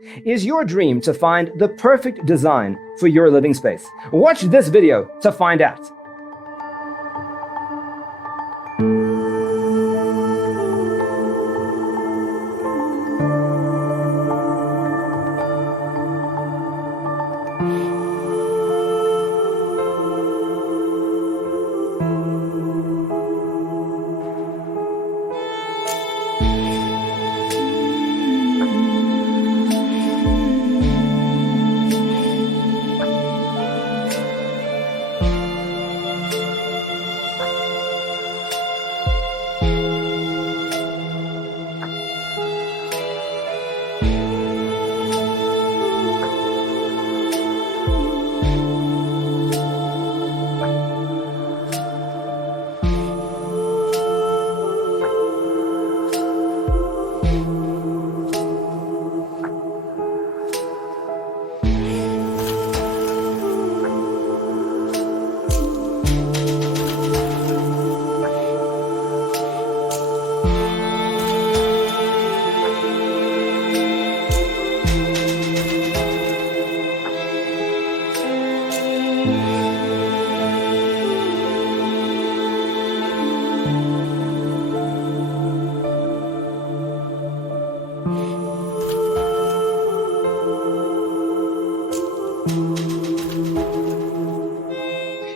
Is your dream to find the perfect design for your living space? Watch this video to find out.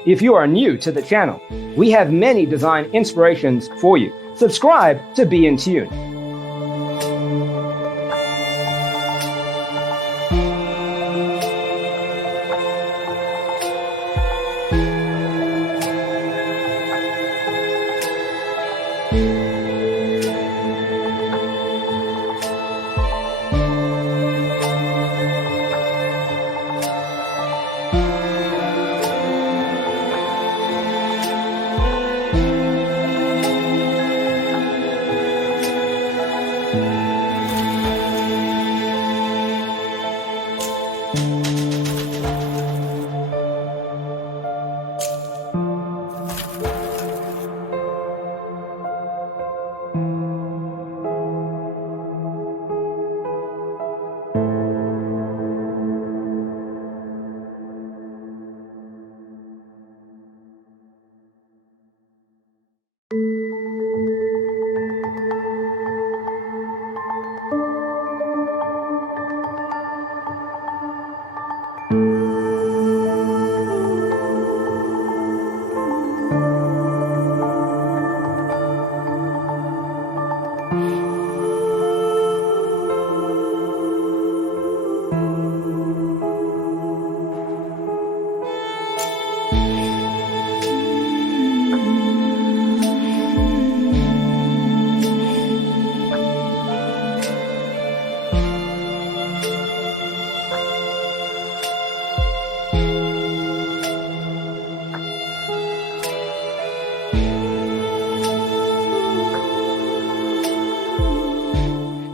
If you are new to the channel, we have many design inspirations for you. Subscribe to be in tune.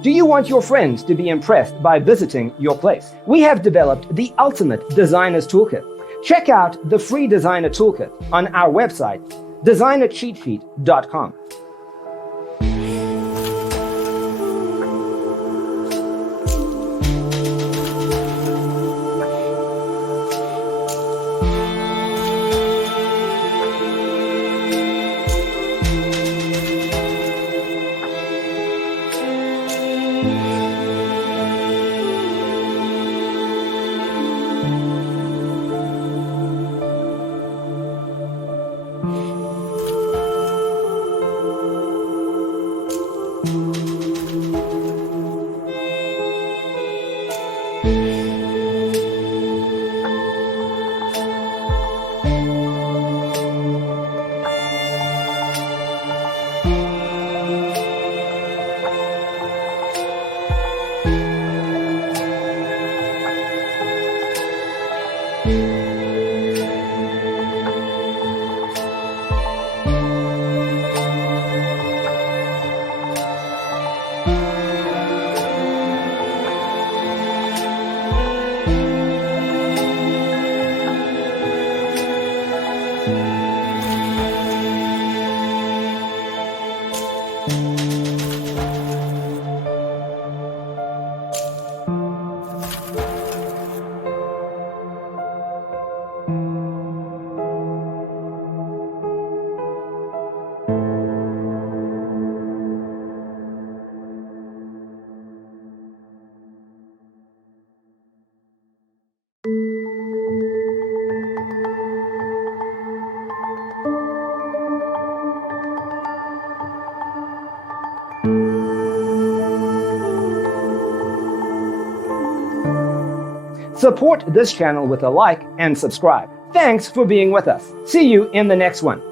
Do you want your friends to be impressed by visiting your place? We have developed the ultimate designer's toolkit. Check out the free designer toolkit on our website, designercheatsheet.com. Support this channel with a like and subscribe. Thanks for being with us. See you in the next one.